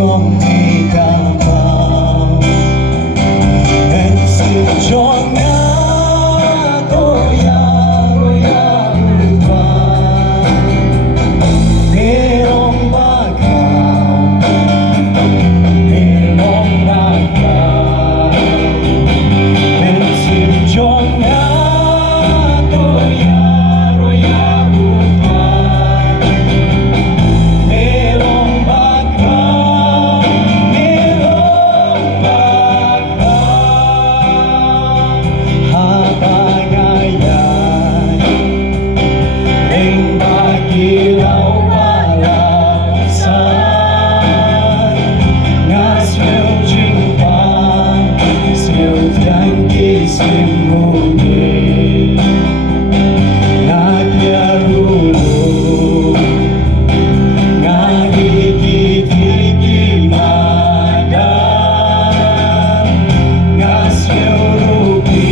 trong ngày cả vào em xin cho ngã tôi ya lupa merong bakal em xin cho ngã tôi ya lupa merong bakal habang ayan ang bagilaw palaksan nga swiljing pa swiljang gising muli nagyarulo nga higit-higimagan nga swilupi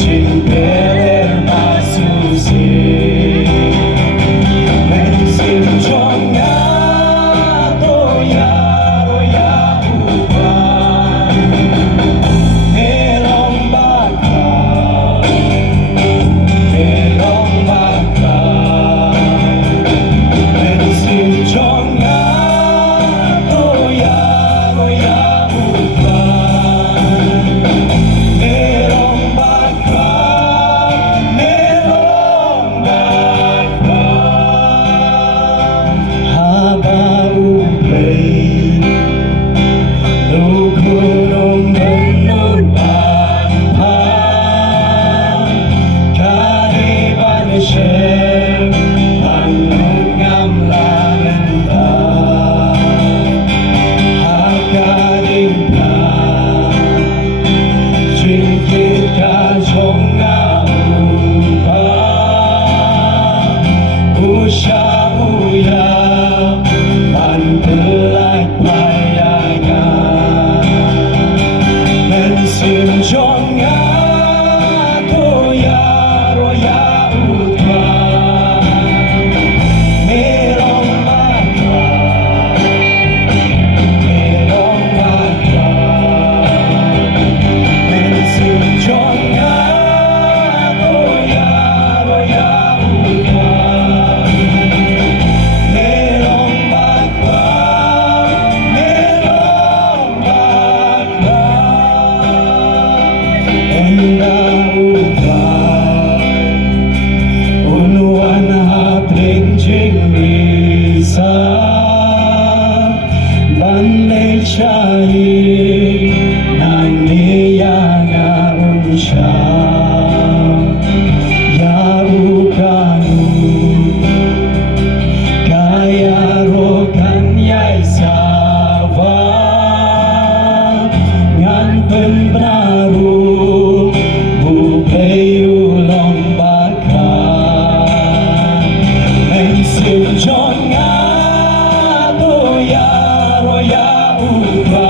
chingbeler masusi mensin chonga toya upan merong bakal mensin chonga toya upan merong bakal haba uplay lukunong menupan pa kaiban siya pangungamlangan pa hakarin pa jingkit ka siyong upa usya uya panpelak payangan mensin chonga toya upan merong bakal mensin chonga toya upan merong bakal enda upan unuan hapling jingrisa bandai syahid nang niyanga unsya ya ukanu kaya rokan yai sawa ngan penbaru bukai ulang bakal mensin chonga toya upan